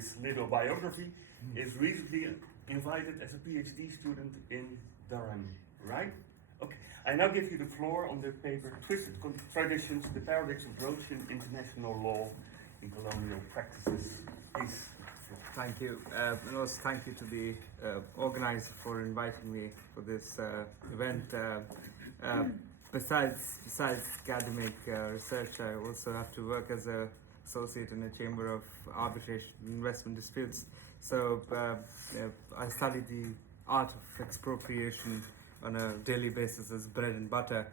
his little biography, is recently invited as a PhD student in Durham, right? Okay, I now give you the floor on the paper Twisted Traditions, the Paradox of Grotian International Law in Colonial Practices. Please. Thank you. And also thank you to the organizer for inviting me for this event. Besides academic research, I also have to work as an associate in a chamber of arbitration investment disputes. So I study the art of expropriation on a daily basis as bread and butter.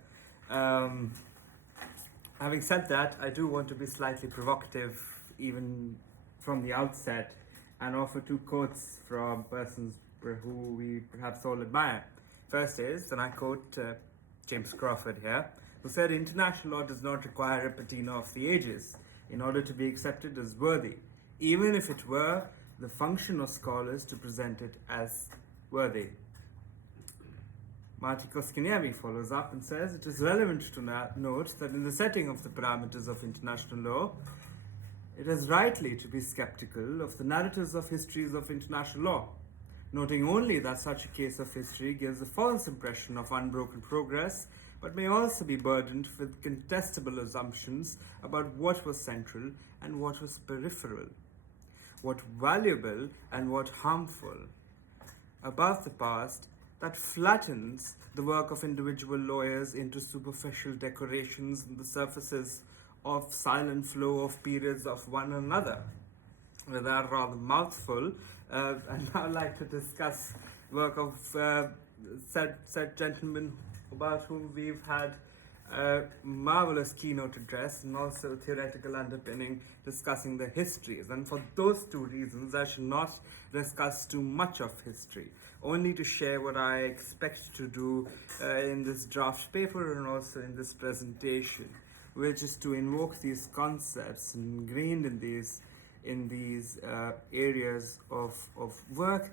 Having said that, I do want to be slightly provocative even from the outset and offer two quotes from persons who we perhaps all admire. First is, and I quote James Crawford here, who said, "International law does not require a patina of the ages in order to be accepted as worthy, even if it were the function of scholars to present it as worthy." Marty Koskiniemi follows up and says, "It is relevant to note that in the setting of the parameters of international law, it is rightly to be skeptical of the narratives of histories of international law, noting only that such a case of history gives a false impression of unbroken progress, but may also be burdened with contestable assumptions about what was central and what was peripheral, what valuable and what harmful. Above the past, that flattens the work of individual lawyers into superficial decorations on the surfaces of silent flow of periods of one another." With that rather mouthful, I'd now like to discuss work of said gentleman about whom we've had a marvelous keynote address and also theoretical underpinning discussing the histories. And for those two reasons, I shall not discuss too much of history, only to share what I expect to do in this draft paper and also in this presentation, which is to invoke these concepts ingrained in these areas of work,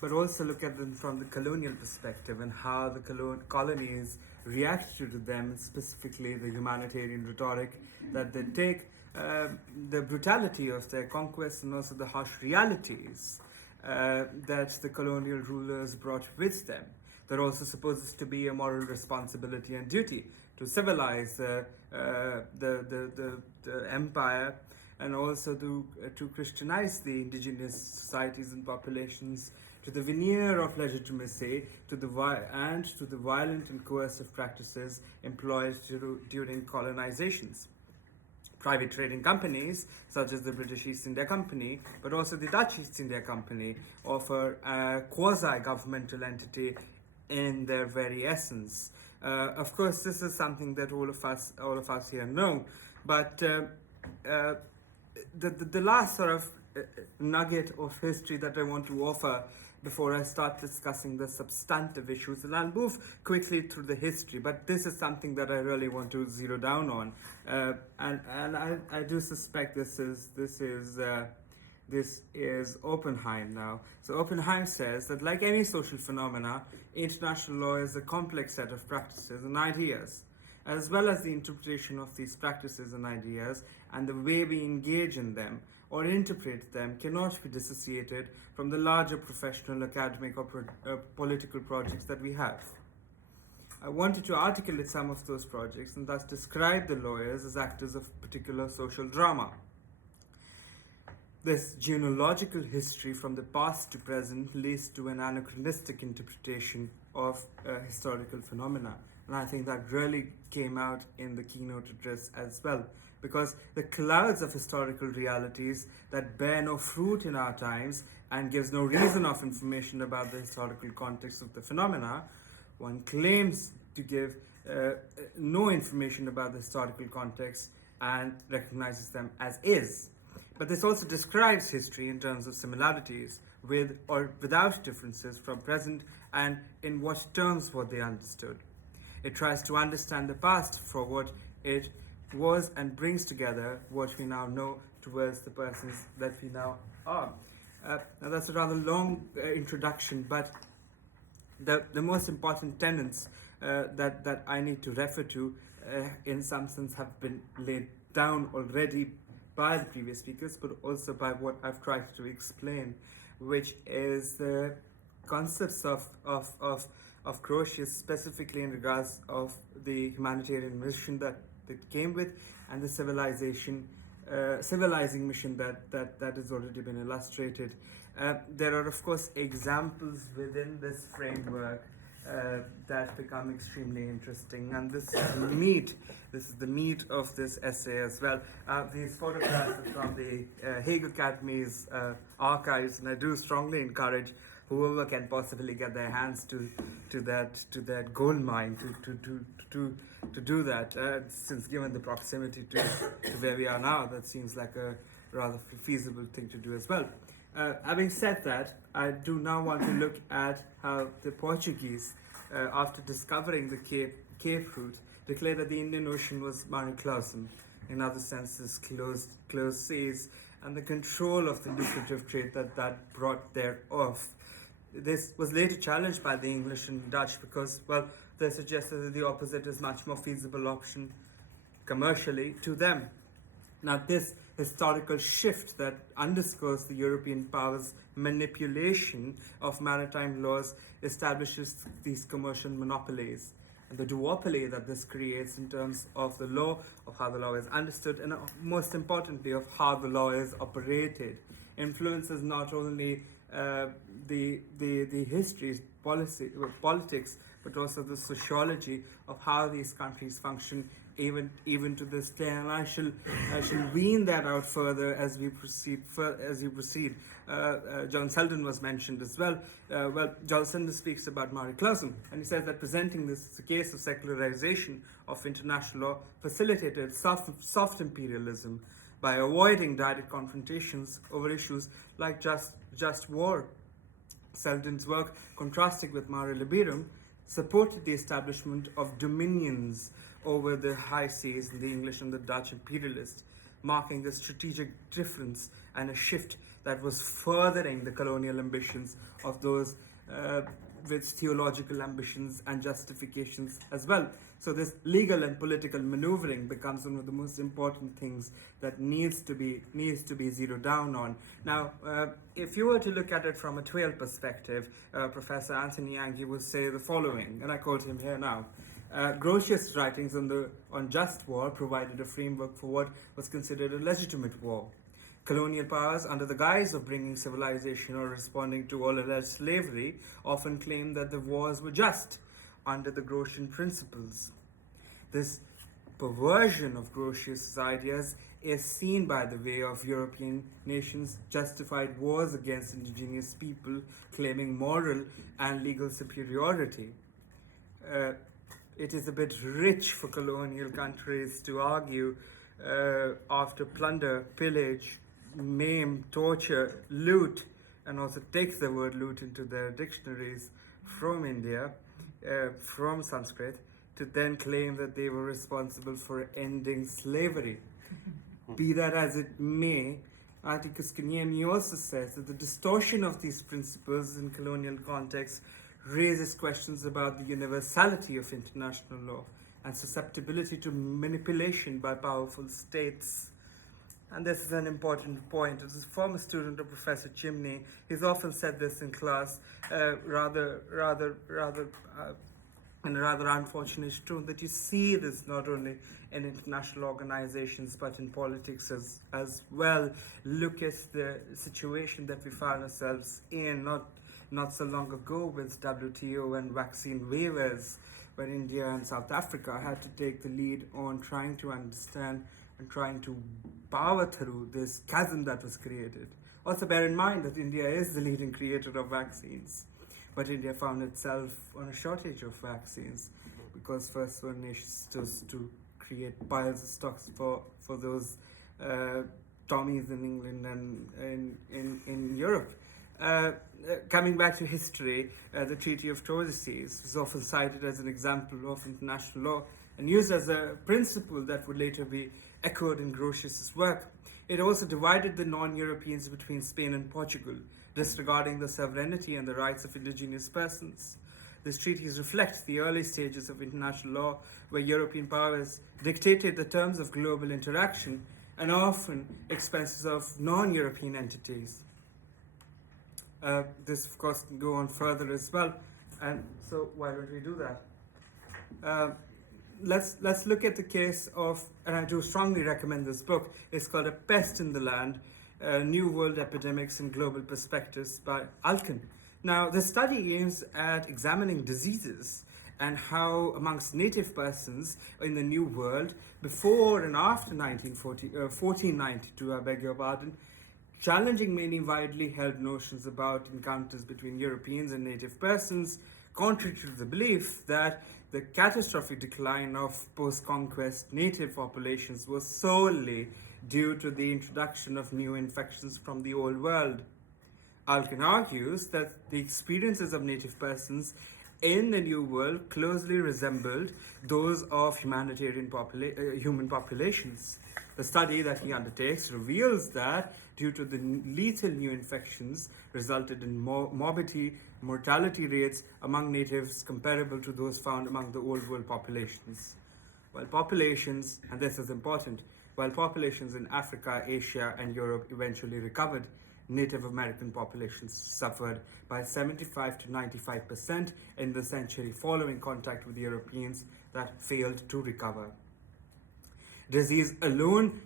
but also look at them from the colonial perspective and how the colonies reacted to them, specifically the humanitarian rhetoric that they take, the brutality of their conquests, and also the harsh realities that the colonial rulers brought with them. There also supposes to be a moral responsibility and duty to civilize the empire, and also to Christianize the indigenous societies and populations, to the veneer of legitimacy, to the violent and coercive practices employed during colonizations. Private trading companies, such as the British East India Company, but also the Dutch East India Company, offer a quasi-governmental entity in their very essence. Of course, this is something that all of us here know, but the last sort of nugget of history that I want to offer before I start discussing the substantive issues, and I'll move quickly through the history, but this is something that I really want to zero down on, and I do suspect this is Oppenheim now. So Oppenheim says that, like any social phenomena, international law is a complex set of practices and ideas, as well as the interpretation of these practices and ideas and the way we engage in them or interpret them cannot be dissociated from the larger professional, academic, or political projects that we have. I wanted to articulate some of those projects and thus describe the lawyers as actors of particular social drama. This genealogical history from the past to present leads to an anachronistic interpretation of historical phenomena. And I think that really came out in the keynote address as well, because the clouds of historical realities that bear no fruit in our times and gives no reason of information about the historical context of the phenomena, one claims to give no information about the historical context and recognizes them as is. But this also describes history in terms of similarities with or without differences from present and in what terms were they understood. It tries to understand the past for what it was and brings together what we now know towards the persons that we now are. Now that's a rather long introduction, but the most important tenets that I need to refer to in some sense have been laid down already by the previous speakers, but also by what I've tried to explain, which is the concepts of Grotius, specifically in regards of the humanitarian mission that it came with, and the civilizing mission that has already been illustrated. There are, of course, examples within this framework that become extremely interesting, and this is the meat of this essay as well. These photographs are from the Hague Academy's archives, and I do strongly encourage whoever can possibly get their hands to that gold mine to do that. Since given the proximity to where we are now, that seems like a rather feasible thing to do as well. Having said that, I do now want to look at how the Portuguese, after discovering the Cape route, declared that the Indian Ocean was mare clausum, in other senses closed seas, and the control of the lucrative trade that brought thereof. This was later challenged by the English and Dutch because, well, they suggested that the opposite is much more feasible option commercially to them. Now, this historical shift that underscores the European powers' manipulation of maritime laws establishes these commercial monopolies. And the duopoly that this creates in terms of the law, of how the law is understood, and most importantly, of how the law is operated, influences not only the history, politics, but also the sociology of how these countries function, even to this day. And I shall wean that out further as we proceed. John Selden was mentioned as well. John Selden speaks about mare clausum, and he says that presenting this as a case of secularization of international law facilitated soft imperialism by avoiding direct confrontations over issues like just war. Selden's work, contrasting with Mare Liberum, supported the establishment of dominions over the high seas in the English and the Dutch imperialists, marking the strategic difference and a shift that was furthering the colonial ambitions of those with theological ambitions and justifications as well. So this legal and political maneuvering becomes one of the most important things that needs to be zeroed down on. Now, if you were to look at it from a Twail perspective, Professor Anthony Angie would say the following, and I quote him here now. Grotius' writings on just war provided a framework for what was considered a legitimate war. Colonial powers, under the guise of bringing civilization or responding to all alleged slavery, often claimed that the wars were just under the Grotian principles. This perversion of Grotius' ideas is seen by the way of European nations justified wars against indigenous people, claiming moral and legal superiority. It is a bit rich for colonial countries to argue after plunder, pillage, maim, torture, loot, and also take the word loot into their dictionaries from India, from Sanskrit, to then claim that they were responsible for ending slavery. Be that as it may, Atticus Kenyemi also says that the distortion of these principles in colonial context raises questions about the universality of international law and susceptibility to manipulation by powerful states. And this is an important point. As a former student of Professor Chimney, he's often said this in class, in a rather unfortunate tone, that you see this not only in international organizations but in politics as well. Look at the situation that we found ourselves in not so long ago with WTO and vaccine waivers, where India and South Africa had to take the lead on trying to understand and trying to power through this chasm that was created. Also bear in mind that India is the leading creator of vaccines, but India found itself on a shortage of vaccines because first world nations chose to create piles of stocks for those Tommies in England and in Europe. Coming back to history, the Treaty of Tordesillas is often cited as an example of international law and used as a principle that would later be echoed in Grotius' work. It also divided the non-Europeans between Spain and Portugal, disregarding the sovereignty and the rights of indigenous persons. These treaties reflect the early stages of international law, where European powers dictated the terms of global interaction and often expenses of non-European entities. This, of course, can go on further as well, and so why don't we do that? Let's look at the case of, and I do strongly recommend this book. It's called A Pest in the Land, New World Epidemics and Global Perspectives by Alkin. Now, the study aims at examining diseases and how amongst native persons in the New World, before and after 1492, I beg your pardon, challenging many widely held notions about encounters between Europeans and native persons, contrary to the belief that the catastrophic decline of post-conquest native populations was solely due to the introduction of new infections from the Old World. Alkin argues that the experiences of native persons in the New World closely resembled those of humanitarian human populations. The study that he undertakes reveals that due to the lethal new infections resulted in mortality rates among natives comparable to those found among the Old World populations. While populations, and this is important, while populations in Africa, Asia, and Europe eventually recovered, Native American populations suffered by 75 to 95% in the century following contact with Europeans that failed to recover. Disease alone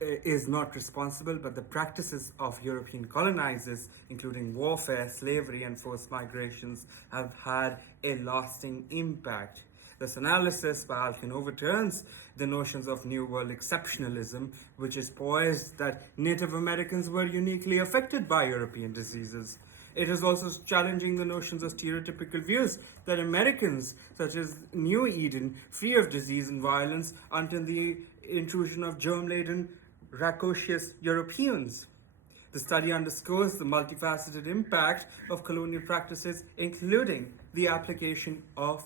is not responsible, but the practices of European colonizers, including warfare, slavery, and forced migrations, have had a lasting impact. This analysis by Alkin overturns the notions of New World exceptionalism, which is poised that Native Americans were uniquely affected by European diseases. It is also challenging the notions of stereotypical views that Americans, such as New Eden, free of disease and violence until the intrusion of germ-laden, rapacious Europeans. The study underscores the multifaceted impact of colonial practices, including the application of,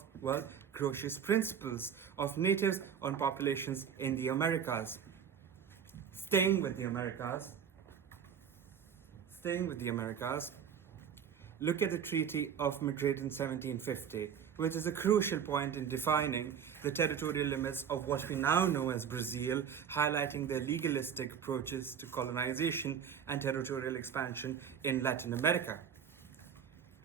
Grotius principles of natives on populations in the Americas. Staying with the Americas, look at the Treaty of Madrid in 1750, which is a crucial point in defining the territorial limits of what we now know as Brazil, highlighting their legalistic approaches to colonization and territorial expansion in Latin America.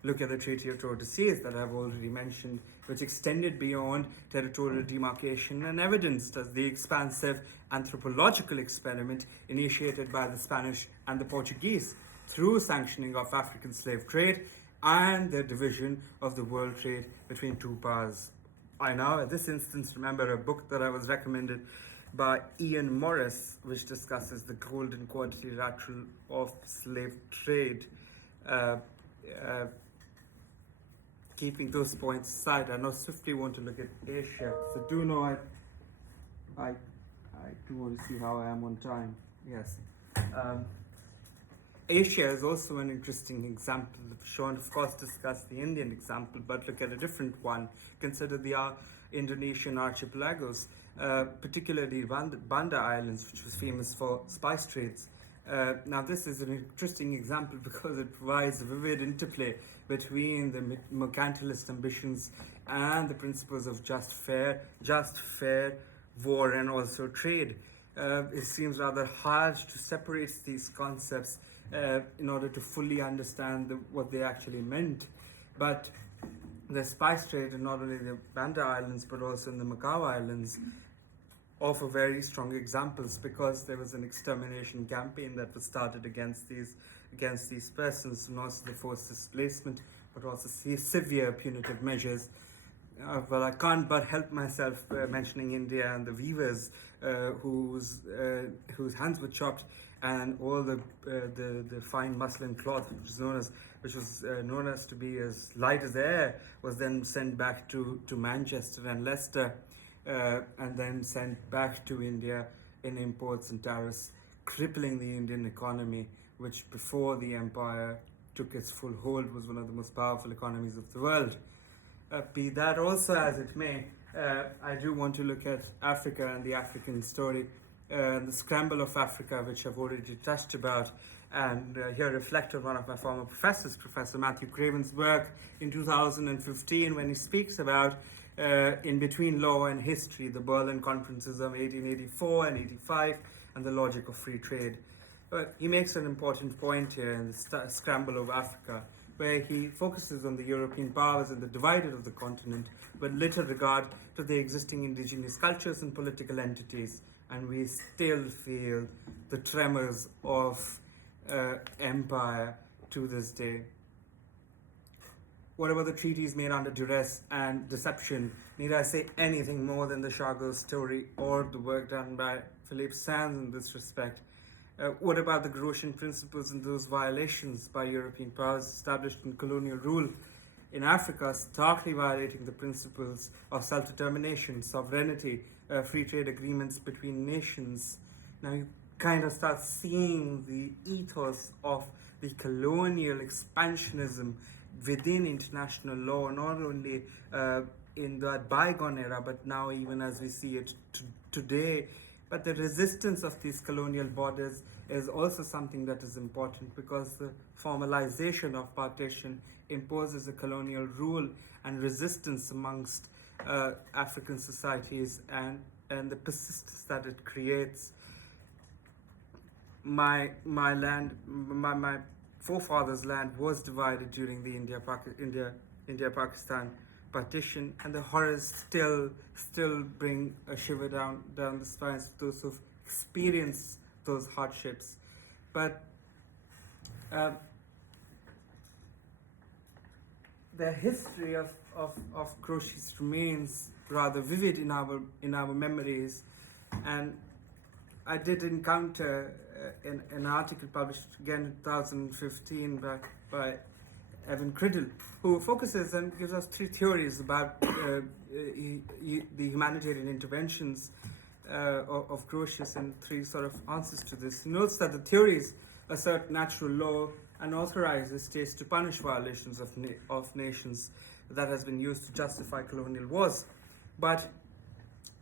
Look at the Treaty of Tordesillas that I've already mentioned, which extended beyond territorial demarcation and evidenced as the expansive anthropological experiment initiated by the Spanish and the Portuguese through sanctioning of African slave trade and the division of the world trade between two powers. I now, at this instance, remember a book that I was recommended by Ian Morris, which discusses the golden quadrilateral of slave trade. Keeping those points aside, I now swiftly want to look at Asia. So do know I do want to see how I am on time. Yes. Asia is also an interesting example. Sean, of course, discussed the Indian example, but look at a different one. Consider the Indonesian archipelagos, particularly Banda Islands, which was famous for spice trades. Now, this is an interesting example because it provides a vivid interplay between the mercantilist ambitions and the principles of just, fair, war, and also trade. It seems rather hard to separate these concepts in order to fully understand what they actually meant. But the spice trade in not only the Banda Islands but also in the Macau Islands offer very strong examples because there was an extermination campaign that was started against these persons, and also the forced displacement, but also severe punitive measures. I can't but help myself mentioning India and the weavers whose hands were chopped, and all the fine muslin cloth, which was known as to be as light as air, was then sent back to Manchester and Leicester, and then sent back to India in imports and tariffs, crippling the Indian economy, which before the empire took its full hold was one of the most powerful economies of the world. Be that also as it may, I do want to look at Africa and the African story, the scramble of Africa, which I've already touched about, and here reflect on one of my former professors, Professor Matthew Craven's work in 2015, when he speaks about in between law and history, the Berlin conferences of 1884 and 85, and the logic of free trade. But he makes an important point here in the Scramble of Africa, where he focuses on the European powers and the divided of the continent with little regard to the existing indigenous cultures and political entities, and we still feel the tremors of empire to this day. What about the treaties made under duress and deception? Need I say anything more than the Chagos story or the work done by Philippe Sands in this respect? What about the Grotian principles and those violations by European powers established in colonial rule in Africa, starkly violating the principles of self-determination, sovereignty, free trade agreements between nations? Now you kind of start seeing the ethos of the colonial expansionism within international law, not only in that bygone era, but now even as we see it today. But the resistance of these colonial borders is also something that is important, because the formalization of partition imposes a colonial rule and resistance amongst African societies, and the persistence that it creates. My forefathers' land was divided during the India-Pakistan partition, and the horrors still bring a shiver down the spines of those who've experienced those hardships. But the history of Grotius remains rather vivid in our memories, and I did encounter an article published again in 2015 by Evan Criddle, who focuses and gives us three theories about the humanitarian interventions of Grotius, and three sort of answers to this. He notes that the theories assert natural law and authorize the states to punish violations of nations that has been used to justify colonial wars. But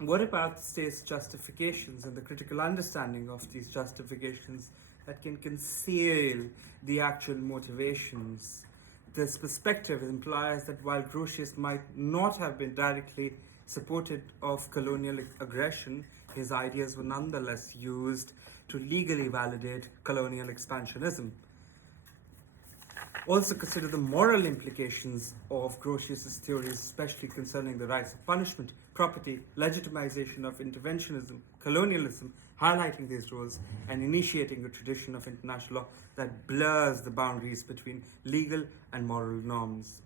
what about states' justifications and the critical understanding of these justifications that can conceal the actual motivations? This perspective implies that while Grotius might not have been directly supportive of colonial aggression, his ideas were nonetheless used to legally validate colonial expansionism. Also consider the moral implications of Grotius' theories, especially concerning the rights of punishment, property, legitimization of interventionism, colonialism, highlighting these roles and initiating a tradition of international law that blurs the boundaries between legal and moral norms.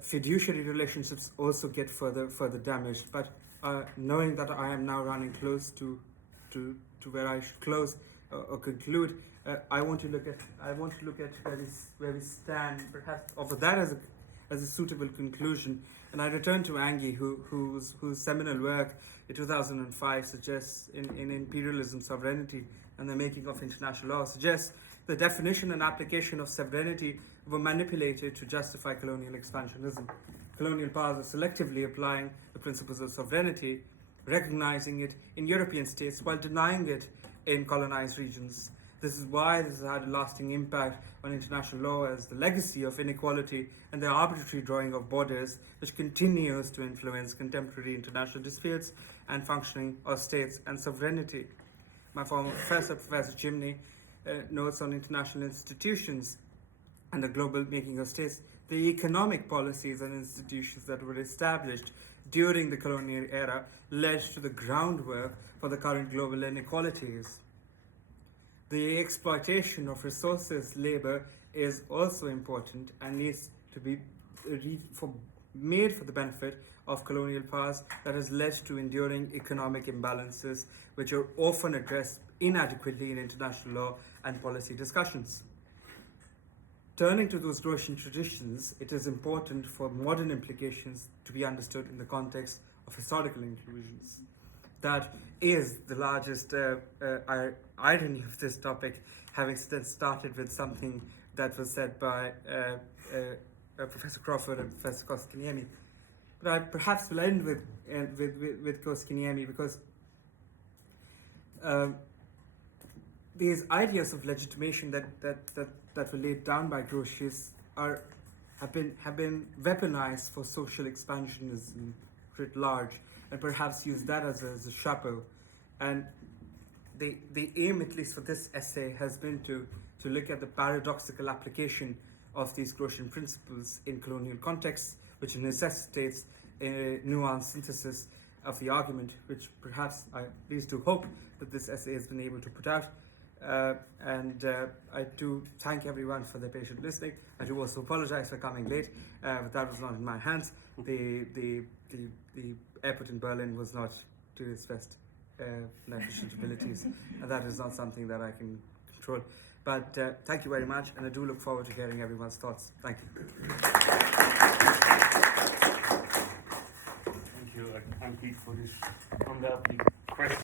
Fiduciary relationships also get further damaged, but knowing that I am now running close to where I should close or conclude, I want to look at where we stand, perhaps offer that as a suitable conclusion. And I return to Angie, whose seminal work in 2005 suggests in Imperialism, Sovereignty, and the Making of International Law suggests the definition and application of sovereignty were manipulated to justify colonial expansionism. Colonial powers are selectively applying the principles of sovereignty, recognizing it in European states while denying it in colonized regions. This is why this has had a lasting impact on international law as the legacy of inequality and the arbitrary drawing of borders, which continues to influence contemporary international disputes and functioning of states and sovereignty. My former professor, Professor Chimney, notes on international institutions and the global making of states, the economic policies and institutions that were established during the colonial era led to the groundwork for the current global inequalities. The exploitation of resources, labor, is also important and needs to be made for the benefit of colonial powers that has led to enduring economic imbalances, which are often addressed inadequately in international law and policy discussions. Turning to those Grotian traditions, it is important for modern implications to be understood in the context of historical inclusions. That is the largest irony of this topic, having started with something that was said by Professor Crawford and Professor Koskiniemi. But I perhaps will end with Koskiniemi, because these ideas of legitimation that were laid down by Grotius have been weaponized for social expansionism writ large, and perhaps use that as a chapeau. And the aim, at least for this essay, has been to look at the paradoxical application of these Grotian principles in colonial contexts, which necessitates a nuanced synthesis of the argument, which perhaps I at least do hope that this essay has been able to put out. I do thank everyone for their patient listening. I do also apologize for coming late, but that was not in my hands. The airport in Berlin was not to its best efficient abilities, and that is not something that I can control. But thank you very much, and I do look forward to hearing everyone's thoughts. Thank you. Thank you, Ankit, for this undoubtedly